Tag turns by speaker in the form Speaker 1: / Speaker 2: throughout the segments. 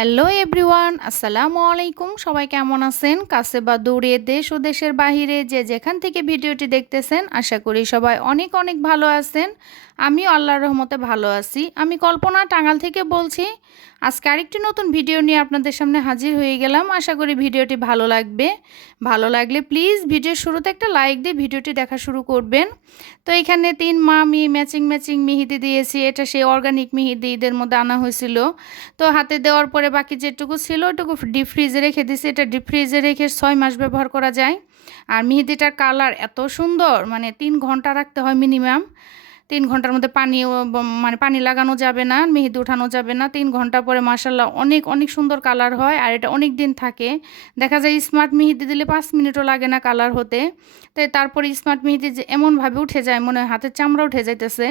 Speaker 1: Hello everyone, আসসালামু আলাইকুম। সবাই কেমন আছেন? কাছে বা দূরে, দেশ ও দেশের বাহিরে যে যেখান থেকে ভিডিওটি দেখতেছেন, আশা করি সবাই অনেক অনেক ভালো আছেন। আমিও আল্লাহর রহমতে ভালো আছি। আমি কল্পনা টাঙ্গাল থেকে বলছি, আজকে আরেকটি নতুন ভিডিও নিয়ে আপনাদের সামনে হাজির হয়ে গেলাম। আশা করি ভিডিওটি ভালো লাগবে। ভালো লাগলে প্লিজ ভিডিওর শুরুতে একটা লাইক দিয়ে ভিডিওটি দেখা শুরু করবেন। তো এখানে তিন মা আমি ম্যাচিং ম্যাচিং মেহেদি দিয়েছি। এটা সেই অর্গানিক মেহেদি ঈদের মধ্যে আনা হয়েছিল। তো হাতে দেওয়ার পরে বাকি যেটুকু ছিল ওটুকু ডিপ ফ্রিজে রেখে দিয়েছি। এটা ডিপ ফ্রিজে রেখে ছয় মাস ব্যবহার করা যায়। আর মেহেদিটার কালার এত সুন্দর মানে তিন ঘণ্টা রাখতে হয় মিনিমাম। তিন ঘণ্টার মধ্যে পানি মানে পানি লাগানো যাবে না, মেহেদি উঠানো যাবে না। তিন ঘণ্টা পরে মাসাল্লাহ অনেক অনেক সুন্দর কালার হয় আর এটা অনেক দিন থাকে। দেখা যায় স্মার্ট মেহেদি দিলে পাঁচ মিনিটও লাগে না কালার হতে। তাই তারপরে স্মার্ট মেহেদি যে এমনভাবে উঠে যায়, মনে হয় হাতের চামড়া উঠে যাইতেছে।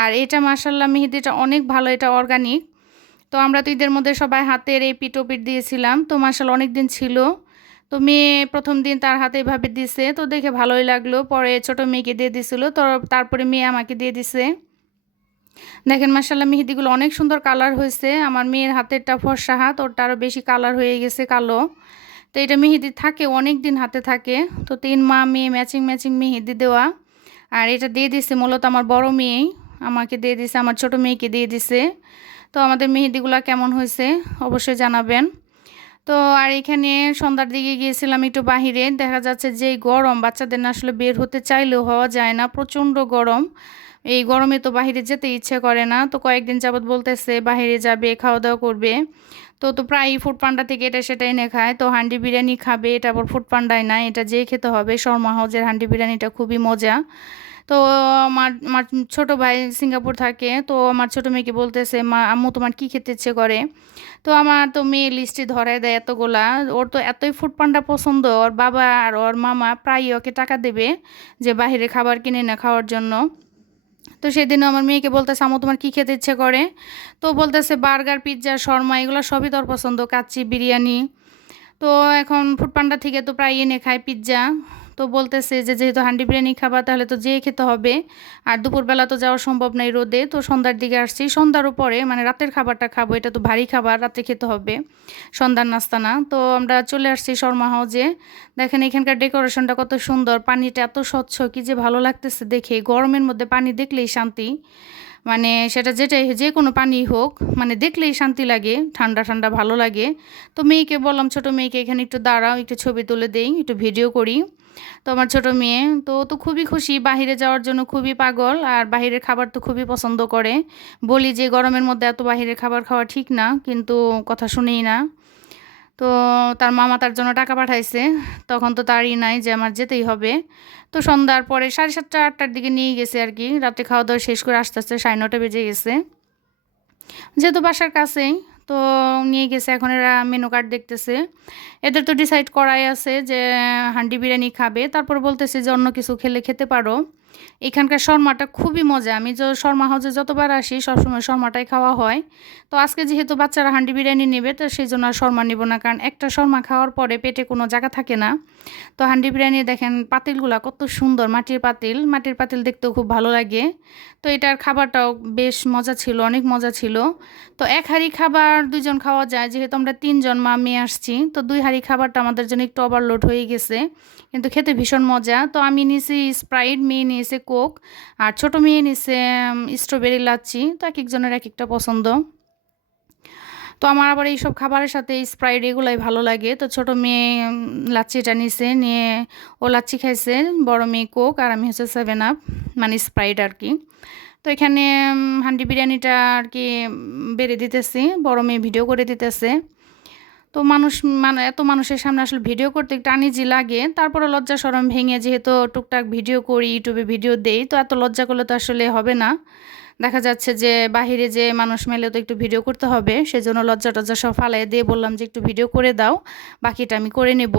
Speaker 1: আর এটা মাসাল্লাহ মেহেদিটা অনেক ভালো, এটা অর্গানিক তো আমরা তো ঈদের মধ্যে সবাই হাতের এই পিটোপিট দিয়েছিলাম। তো মাসাল অনেক দিন ছিল। তো মেয়ে প্রথম দিন তার হাতে এভাবে দিছে, তো দেখে ভালোই লাগল। পরে ছোট মেয়েকে দিয়ে দিছিল, তো তারপরে মেয়ে আমাকে দিয়ে দিছে। দেখেন মাসাল্লাহ মেহেদিগুলো অনেক সুন্দর কালার হয়েছে। আমার মেয়ের হাতেরটা ফর্সা হাত, ওরটা আরও বেশি কালার হয়ে গেছে কালো। তো এটা মেহেদি থাকে, অনেক দিন হাতে থাকে। তো তিন মা মেয়ে ম্যাচিং ম্যাচিং মেহেদি দেওয়া। আর এটা দিয়ে দিছে মূলত আমার বড় মেয়েই আমাকে দিয়ে দিছে, আমার ছোট মেয়েকে দিয়ে দিছে। তো আমাদের মেহেদিগুলো কেমন হয়েছে, অবশ্যই জানাবেন। তো আর এখানে সন্ধ্যার দিকে গিয়েছিলাম একটু বাহিরে। দেখা যাচ্ছে যে গরম, বাচ্চাদের না আসলে বের হতে চাইলেও হওয়া যায় না, প্রচণ্ড গরম। এই গরমে তো বাহিরে যেতে ইচ্ছে করে না। তো কয়েকদিন যাবৎ বলতেছে বাহিরে যাবে খাওয়া দাওয়া করবে। তো তো প্রায়ই ফুড পান্ডা থেকে এটা সেটা এনে খায়। তো হান্ডি বিরিয়ানি খাবে, এটা আবার ফুড পান্ডায় না, এটা যেয়ে খেতে হবে। শর্মা হাউজের হান্ডি বিরিয়ানিটা খুবই মজা। তো আমার আমার ছোটো ভাই সিঙ্গাপুর থাকে, তো আমার ছোটো মেয়েকে বলতেছে, মা, আম্মু তোমার কী খেতে ইচ্ছে করে? তো আমার তো মেয়ে লিস্টে ধরায় দেয় এতগুলা, ওর তো এতই ফুড পান্ডা পছন্দ, ওর বাবা আর ওর মামা প্রায়ই ওকে টাকা দেবে যে বাহিরে খাবার কিনে না খাওয়ার জন্য। তো সেদিনও আমার মেয়েকে বলতেছে আমু তোমার কী খেতে ইচ্ছে করে? তো বলতেছে, বার্গার, পিৎজা, শর্মা, এগুলো সবই তোর পছন্দ, কাচ্চি, বিরিয়ানি। তো এখন ফুড পান্ডা থেকে তো প্রায় এনে খায় পিৎজা। তো বলতেছে যে যেহেতু হান্ডি বিরিয়ানি খাবার তাহলে তো যেয়ে খেতে হবে। আর দুপুরবেলা তো যাওয়া সম্ভব নাই রোদে, তো সন্ধ্যার দিকে আসছি। সন্ধ্যারও পরে মানে রাতের খাবারটা খাব, এটা তো ভারী খাবার, রাতে খেতে হবে। সন্ধ্যার নাস্তা না। তো আমরা চলে আসছি শর্মা হাউজে। দেখেন এখানকার ডেকোরেশনটা কত সুন্দর, পানিটা এত স্বচ্ছ, কি যে ভালো লাগতেছে দেখে। গরমের মধ্যে পানি দেখলেই শান্তি। মানে সেটা যেটাই যে কোনো পানি হোক মানে দেখলেই শান্তি লাগে, ঠান্ডা ঠান্ডা ভালো লাগে। তো মেয়েকে বললাম, ছোটো মেয়েকে এখানে একটু দাঁড়াও, একটু ছবি তুলে দেই, একটু ভিডিও করি। তো আমার ছোটো মেয়ে, তো তো খুবই খুশি, বাহিরে যাওয়ার জন্য খুবই পাগল, আর বাহিরের খাবার তো খুবই পছন্দ করে। বলি যে, গরমের মধ্যে এত বাহিরের খাবার খাওয়া ঠিক না, কিন্তু কথা শুনেই না। তো তার মামা তার জন্য টাকা পাঠাইছে। তখন তো তারই নাই যে আমার যেতেই হবে। তো সন্ধ্যার পরে সাড়ে সাতটা, আটটার দিকে নিয়ে গেছে আর কি। রাতে খাওয়া দাওয়া শেষ করে আস্তে আস্তে সাড়ে নটা বেজে গেছে। যেহেতু বাসার কাছেই, তো নিয়ে গেছে। এখন এরা মেনু কার্ড দেখতেছে। এদের তো ডিসাইড করাই আছে যে হান্ডি বিরিয়ানি খাবে। তারপর বলতেছে যে অন্য কিছু খেলে খেতে পারো। এখানকার শর্মাটা খুবই মজা। আমি যে, শর্মা হাউসে যতবার আসি, সবসময় শর্মাটাই খাওয়া হয়। তো আজকে যেহেতু বাচ্চারা হান্ডি বিরিয়ানি নেবে, তো সেই জন্য আর শর্মা নেব না, কারণ একটা শর্মা খাওয়ার পরে পেটে কোনো জায়গা থাকে না। তো হান্ডি বিরিয়ানি দেখেন পাতিলগুলো কত সুন্দর, মাটির পাতিল। মাটির পাতিল দেখতেও খুব ভালো লাগে। তো এটার খাবারটাও বেশ মজা ছিল, অনেক মজা ছিল। তো এক হাঁড়ি খাবার দুজন খাওয়া যায়, যেহেতু আমরা তিনজন, মা, মেয়ে আসছি, তো দুই হাঁড়ি খাবারটা আমাদের জন্য একটু ওভারলোড হয়ে গেছে। কিন্তু খেতে ভীষণ মজা। তো আমি নিয়েছি স্প্রাইট মেয়ে কোক, আর ছোট মেয়ে নিয়েছে স্ট্রবেরি লাচ্ছি। তো এক একজনের এক একটা পছন্দ। তো আমার আবার এইসব খাবারের সাথে স্প্রাইট এগুলাই ভালো লাগে। তো ছোট মেয়ে লাচ্ছিটা নিছে, নিয়ে ও লাচ্ছি খাইছে, বড় মেয়ে কোক, আর আমি হচ্ছে সেভেন আপ মানে স্প্রাইট আর কি তো এখানে হান্ডি বিরিয়ানিটা আর কি বেড়ে দিতেছি, বড় মেয়ে ভিডিও করে দিতেছে। তো মানুষ মানে এত মানুষের সামনে আসলে ভিডিও করতে একটু আনিজি লাগে। তারপরে লজ্জা সরম ভেঙে যেহেতু টুকটাক ভিডিও করি, ইউটিউবে ভিডিও দেই, তো এত লজ্জা করলে তো আসলে হবে না। দেখা যাচ্ছে যে বাহিরে যে মানুষ মেলে তো একটু ভিডিও করতে হবে, সেজন্য লজ্জা টজ্জা সব ফালাই দিয়ে বললাম যে একটু ভিডিও করে দাও, বাকিটা আমি করে নেব।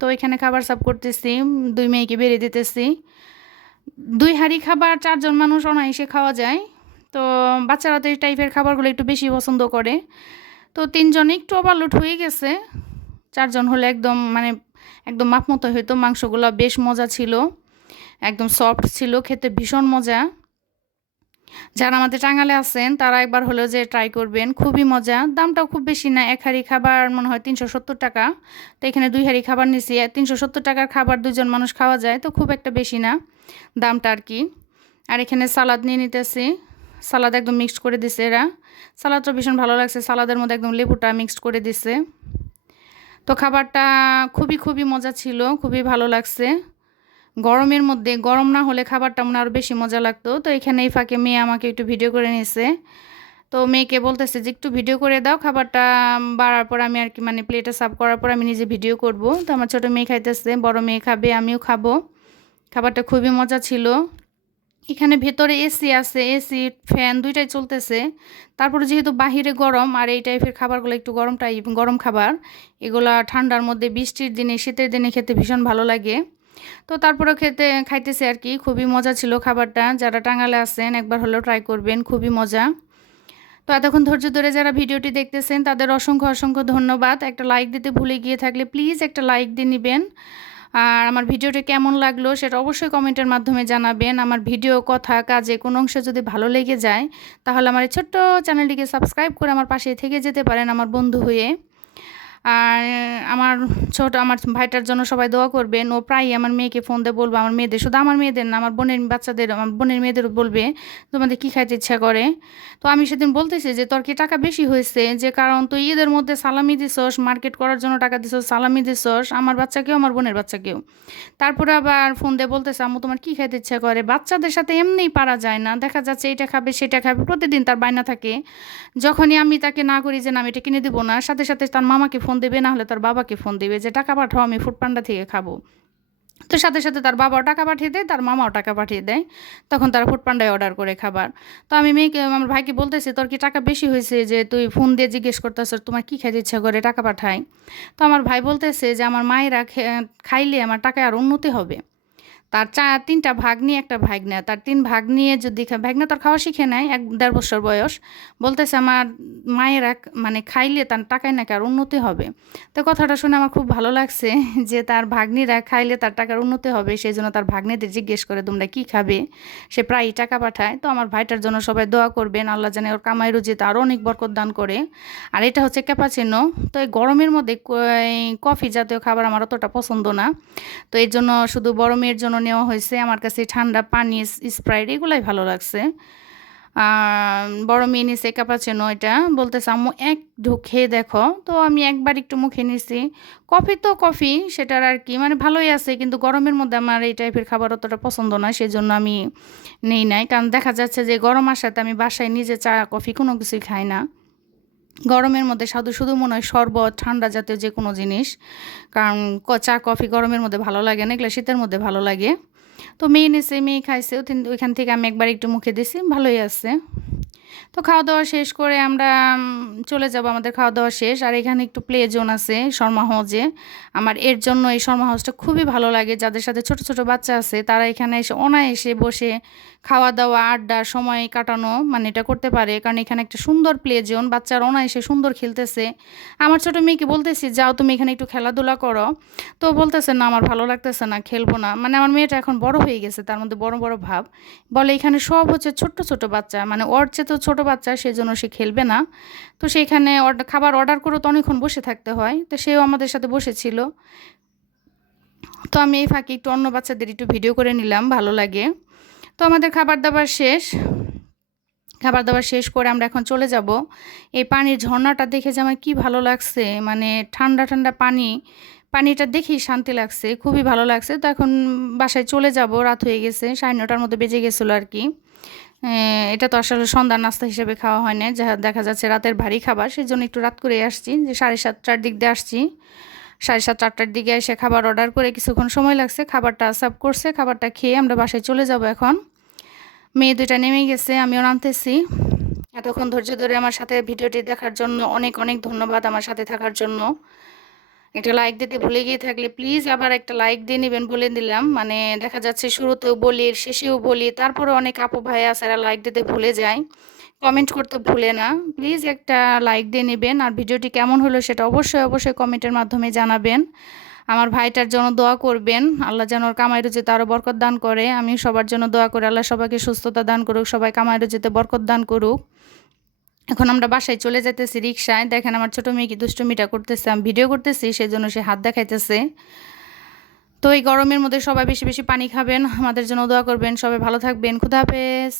Speaker 1: তো এখানে খাবার সাফ করতেছি, দুই মেয়েকে বেরিয়ে দিতেছি। দুই হাঁড়ি খাবার, চারজন মানুষ অনায়াসে খাওয়া যায়। তো বাচ্চারা তো এই টাইপের খাবারগুলো একটু বেশি পছন্দ করে। তো তিনজন একটু ওভারলোড হয়ে গেছে। চারজন হলে একদম মানে একদম মাপ মতো হইতো, মাংসগুলো বেশ মজা ছিল। একদম সফট ছিল, খেতে ভীষণ মজা। যারা আমাদের টাঙ্গালে আছেন, তারা একবার হলেও যে ট্রাই করবেন, খুবই মজা। দামটাও খুব বেশি না, এক হাঁড়ি খাবার মনে হয় তিনশো সত্তর টাকা। তো এখানে দুই হাঁড়ি খাবার নিছি তিনশো সত্তর টাকার খাবার দুজন মানুষ খাওয়া যায়, তো খুব একটা বেশি না দামটা আর কি। আর এখানে সালাদ নিয়ে নিতেছি। সালাদ একদম মিক্সড করে দিছে এরা। সালাদটা ভীষণ ভালো লাগছে। সালাদের মধ্যে একদম লেবুটা মিক্সড করে দিছে। তো খাবারটা খুবই খুবই মজা ছিল, খুবই ভালো লাগছে। গরমের মধ্যে, গরম না হলে খাবারটা মনে আরও বেশি মজা লাগতো। তো এখানে এই ফাঁকে মেয়ে আমাকে একটু ভিডিও করে নিয়েছে তো মেয়েকে বলতেছে যে, একটু ভিডিও করে দাও, খাবারটা বাড়ার পর আমি আর কি মানে প্লেটে সার্ভ করার পর আমি নিজে ভিডিও করব। তো আমার ছোটো মেয়ে খাইতেছে, বড় মেয়ে খাবে, আমিও খাব। খাবারটা খুবই মজা ছিল। এখানে ভেতরে এসি আছে এসি ফ্যান দুইটাই চলতেছে। তারপরে যেহেতু বাহিরে গরম, আর এই টাইপের খাবারগুলো একটু গরম টাইপ গরম খাবার, এগুলা ঠান্ডার মধ্যে বৃষ্টির দিনে, শীতের দিনে খেতে ভীষণ ভালো লাগে। তো তারপরে খেতে, খাইতেছে আর কি, খুবই মজা ছিল খাবারটা। যারা টাঙ্গালে আসেন একবার হলেও ট্রাই করবেন, খুবই মজা। তো এতক্ষণ ধৈর্য ধরে যারা ভিডিওটি দেখতেছেন, তাদের অসংখ্য অসংখ্য ধন্যবাদ। একটা লাইক দিতে ভুলে গিয়ে থাকলে প্লিজ একটা লাইক দিয়ে নেবেন। আর আমার ভিডিওটি কেমন লাগল সেটা অবশ্যই কমেন্টের মাধ্যমে জানাবেন। আমার ভিডিও, কথা, কাজে কোনো অংশে যদি ভালো লেগে যায়, তাহলে আমার এই ছোট্ট চ্যানেলটিকে সাবস্ক্রাইব করে আমার পাশে থেকে যেতে পারেন আমার বন্ধু হয়ে। আর আমার ছোট, আমার ভাইটার জন্য সবাই দোয়া করবেন। ও প্রায়ই আমার মেয়েকে ফোন দিয়ে বলব, আমার মেয়েদের, শুধু আমার মেয়েদের না, আমার বোনের বাচ্চাদের, আমার বোনের মেয়েদেরও বলবে, তোমাদের কী খাইতে ইচ্ছা করে? তো আমি সেদিন বলতেছি যে, তোর কি টাকা বেশি হয়েছে? যে কারণ, তুই ঈদের মধ্যে সালামি দিছস মার্কেট করার জন্য টাকা দিছস, সালামি দিছস, আমার বাচ্চাকেও, আমার বোনের বাচ্চাকেও। তারপরে আবার ফোন দিয়ে বলতেছে, আম্মু, তোমার কী খাইতে ইচ্ছা করে? বাচ্চাদের সাথে এমনিই পারা যায় না, দেখা যাচ্ছে এটা খাবে, সেটা খাবে, প্রতিদিন তার বায়না থাকে। যখনই আমি তাকে না করি যে, না, আমি এটা কিনে দেবো না। সাথে সাথে তার মামাকে ফোন দেবে না হলে তার বাবাকে ফোন দেবে যে, টাকা পাঠাও, আমি ফুটপান্ডা থেকে খাব। তো সাথে সাথে তার বাবাও টাকা পাঠিয়ে দেয়, তার মামাও টাকা পাঠিয়ে দেয়। তখন তারা ফুটপান্ডায় অর্ডার করে খাবার। তো আমি মেয়েকে, আমার ভাইকে বলতেছি, তোর কি টাকা বেশি হয়েছে যে, তুই ফোন দিয়ে জিজ্ঞেস করতেছ, তোমার কী খেতে ইচ্ছা করে, টাকা পাঠায় তো আমার ভাই বলতেছে যে, আমার মায়েরা খাইলে আমার টাকায় আর উন্নতি হবে। তার চা, তিনটা ভাগ নিয়ে একটা ভাগনা। তার তিন ভাগ নিয়ে যদি ভাগনা তার খাওয়া শিখে নেয় এক, দেড় বছর বয়স। বলতেছে, আমার মায়েরা মানে খাইলে তার টাকায় নাকি আর উন্নতি হবে? তো কথাটা শুনে আমার খুব ভালো লাগছে যে তার ভাগ্নিরা খাইলে তার টাকার উন্নতি হবে। সেই জন্য তার ভাগ্নিদের জিজ্ঞেস করে, তোমরা কি খাবে? সে প্রায়ই টাকা পাঠায়। তো আমার ভাইটার জন্য সবাই দোয়া করবেন, আল্লাহ জানে ওর কামাই রুজিতে আরও অনেক বরকত দান করে। আর এটা হচ্ছে ক্যাপাচিনো। তো এই গরমের মধ্যে কফি জাতীয় খাবার আমার অতটা পছন্দ না। তো এর জন্য শুধু মেয়ের জন্য নেওয়া হয়েছে। আমার কাছে ঠান্ডা পানি স্প্রাইট এগুলাই ভালো লাগছে। বড় মেয়ে নিছে কাপাচেনো এটা বলতেছে, আম্মু, এক ঢুক দেখো। তো আমি একবার একটু মুখে নিছি। কফি তো কফি, সেটার আর কি মানে ভালোই আছে, কিন্তু গরমের মধ্যে আমার এই টাইপের খাবার অতটা পছন্দ নয় সেই জন্য আমি নেই নাই। কারণ দেখা যাচ্ছে যে গরম আসাতে আমি বাসায় নিজে চা, কফি কোনো কিছুই খাই না। গরমের মধ্যে শুধু শুধু মনে হয় শরবত, ঠান্ডা জাতীয় যে কোনো জিনিস, কারণ চা, কফি গরমের মধ্যে ভালো লাগে না, এগুলো শীতের মধ্যে ভালো লাগে। তো মেয়ে নিয়েছে মেয়ে খাইছে ওখান থেকে আমি একবার একটু মুখে দিছি, ভালোই আছে। তো খাওয়া দাওয়া শেষ করে আমরা চলে যাব, আমাদের খাওয়া দাওয়া শেষ। আর এখানে একটু প্লে জোন আছে, শর্মা হাউজে আমার এর জন্য এই শর্মা হাউসটা খুবই ভালো লাগে। যাদের সাথে ছোট ছোট বাচ্চা আছে, তারা এখানে এসে অনায়াসে বসে খাওয়া দাওয়া আড্ডা, সময় কাটানো মানে এটা করতে পারে। কারণ এখানে একটা সুন্দর প্লে জোন বাচ্চারা এসে সুন্দর খেলতেছে। আমার ছোটো মেয়েকে বলতেছি, যাও তুমি এখানে একটু খেলাধুলা করো। তো বলতেছে, না, আমার ভালো লাগতেছে না, খেলব না। মানে আমার মেয়েটা এখন বড় হয়ে গেছে, তার মধ্যে বড় বড় ভাব। বলে এখানে সব হচ্ছে ছোট্ট ছোট বাচ্চা। মানে ওর চেয়ে তো ছোটো বাচ্চা, সেজন্য সে খেলবে না। তো সেইখানে খাবার অর্ডার করে তো অনেকক্ষণ বসে থাকতে হয়। তো সেও আমাদের সাথে বসেছিল। তো আমি এই ফাঁকে একটু অন্য বাচ্চাদের একটু ভিডিও করে নিলাম, ভালো লাগে। তো আমাদের খাবার দাবার শেষ। খাবার দাবার শেষ করে আমরা এখন চলে যাব। এই পানির ঝর্ণাটা দেখে যে আমার কী ভালো লাগছে। মানে ঠান্ডা ঠান্ডা পানি, পানিটা দেখেই শান্তি লাগছে, খুবই ভালো লাগছে। তো এখন বাসায় চলে যাব, রাত হয়ে গেছে, সাড়ে নটার মধ্যে বেজে গেছিল আর কি। এটা তো আসলে সন্ধ্যার নাস্তা হিসেবে খাওয়া হয় না। যা দেখা যাচ্ছে রাতের ভারী খাবার সেই জন্য একটু রাত করে আসছি। যে সাড়ে সাতটার দিক দিয়ে আসছি। সাড়ে সাত চারটার দিকে এসে খাবার অর্ডার করে কিছুক্ষণ সময় লাগছে। খাবারটা সার্ভ করছে, খাবারটা খেয়ে আমরা বাসায় চলে যাব এখন। মেয়ে দুইটা নেমে গেছে, আমিও নামতেছি। এতক্ষণ ধৈর্য ধরে আমার সাথে ভিডিওটি দেখার জন্য অনেক অনেক ধন্যবাদ আমার সাথে থাকার জন্য। একটা লাইক দিতে ভুলে গিয়ে থাকলে প্লিজ আবার একটা লাইক দিয়ে নেবেন বলে দিলাম। মানে দেখা যাচ্ছে শুরুতেও বলি শেষেও বলি তারপরে অনেক আপু ভাই আছে লাইক দিতে ভুলে যায়। কমেন্ট করতে ভুলে না। প্লিজ একটা লাইক দিয়ে নেবেন। আর ভিডিওটি কেমন হলো সেটা অবশ্যই অবশ্যই কমেন্টের মাধ্যমে জানাবেন। আমার ভাইটার জন্য দোয়া করবেন। আল্লাহ যেন ওর কামাই রুজিতে আরও বরকত দান করে। আমি সবার জন্য দোয়া করে। আল্লাহ সবাইকে সুস্থতা দান করুক, সবাই কামাই রুজিতে বরকত দান করুক। এখন আমরা বাসায় চলে যেতেছি রিক্সায় দেখেন আমার ছোটো মেয়ে কি দুষ্টুমিটা করতেছে, আমি ভিডিও করতেছি সেই জন্য সে হাত দেখাইতেছে। তো এই গরমের মধ্যে সবাই বেশি বেশি পানি খাবেন, আমাদের জন্য দোয়া করবেন, সবাই ভালো থাকবেন, খুদা হাফেজ।